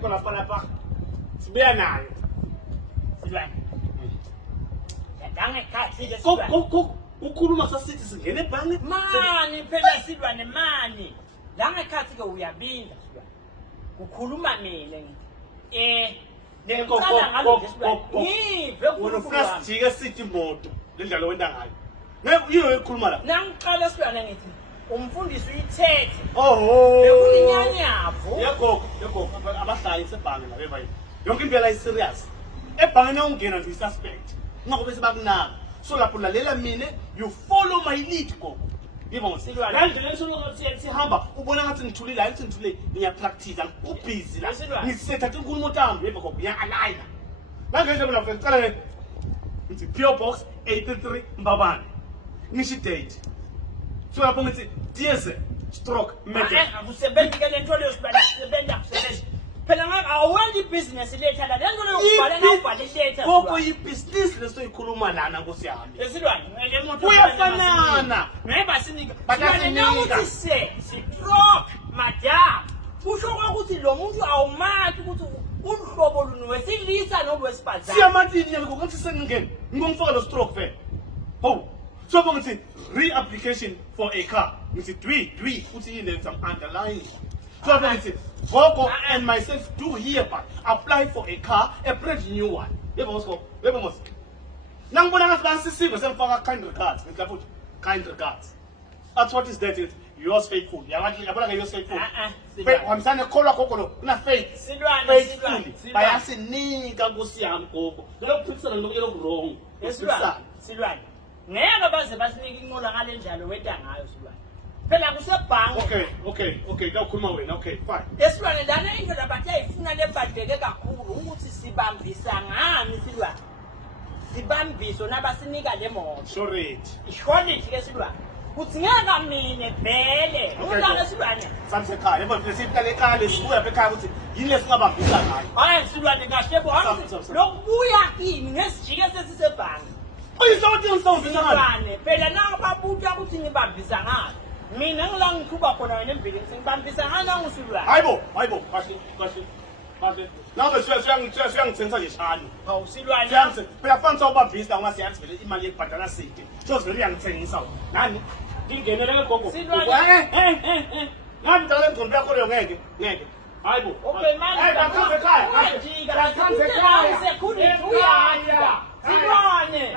khona lapha sibuya nayo S'lwane yadanga ekhaya le Gogo ukhuluma sasithi singene ebhange mani phela S'lwane mani la ngekhathi ke uyabinda S'lwane kukhuluma mina ngicala ngalo nje S'lwane wena ufuna sijike sithi imoto lendlela wenda ngayo ngeke yiyo ekhuluma la nangiqala S'lwane ngithi umfundisi uyithethe oho bekuninyanyavu yego abahlali sebhange la beva yonke impela iserious ebhange nawungena nje suspect ngakho bese bakunaka so lapho lalela mina you follow my lead Gogo yiba ngoSilwane ngandlela lesonothi sihamba ubona ngathi ngithulile hayi ngithulile ngiyapractice ubusy la ngisetha inkulumo tambi yebo Gogo align manje mina ngicela ngithi PO Box 83 Mbabane ngishi date so lapho ngithi DS stroke method akusebenzi ke lento leyo S'lwane kusebenza kusebenza phela ngeke awendi business letha la lento leyo ubhala na ubhala letha Gogo ibusiness lesoyikhuluma lana nkosiyami S'lwane ngeke umuntu uyafanana ngeke sinika S'lwane nawuthi stroke madam kusho ukuthi lo muntu awumathi ukuthi uhlobo luni wesilisa noma wesifazane siyamathini yami ngokuthi sengingena ngongifaka lo stroke vele ho so bongithi re-application for a car ngithi dwi uthi yini some underlying so bongithi Gogo and myself do hereby apply for a car, a brand new one yebo mos nangibona ngathi basisiwe semfaka kind regards ngithi lapho kind regards that's what is that it yours faithful yabona ke yours faithful wamsane kholwa Gogo lo una faith S'lwane bayasinika nkosiyami Gogo lokuphikisana lokuyelo wrong S'lwane ngeke baze basinike inqola ngale njalo wenda ngayo S'lwane phela kusebhange okay kawukhuluma wena okay fine S'lwane lana indlela bathi ayifuna lebadleke kakhulu ukuthi sibambisa ngani S'lwane sibambiso nabasinika le moto ishortage ke S'lwane kuthi ngeka mina vele ulala S'lwane samsekhaya yebo lesihlale ekhaya sibuya ekhaya ukuthi yini lesingabambisa ngayo hayi S'lwane kahle bo lokubuya kimi ngesijike sesisebhange uyisawuthi ngisawubisa S'lwane phela nababuta ukuthi ngibambisa ngani mina ngila ngikhuba khona wena embili ngibambisa ngani nanguS'lwane hayibo kahle nawe siyangithenisa nje shani hawu S'lwane siyangithi phela fanele ubambisa ungasiyathi vele imali yekubhadala side so vele uyangithengisa nani ngingenele Gogo ngathi ngale ngqondo yakho leyo ngeke hayibo okay manje bakhamba ekhaya S'lwane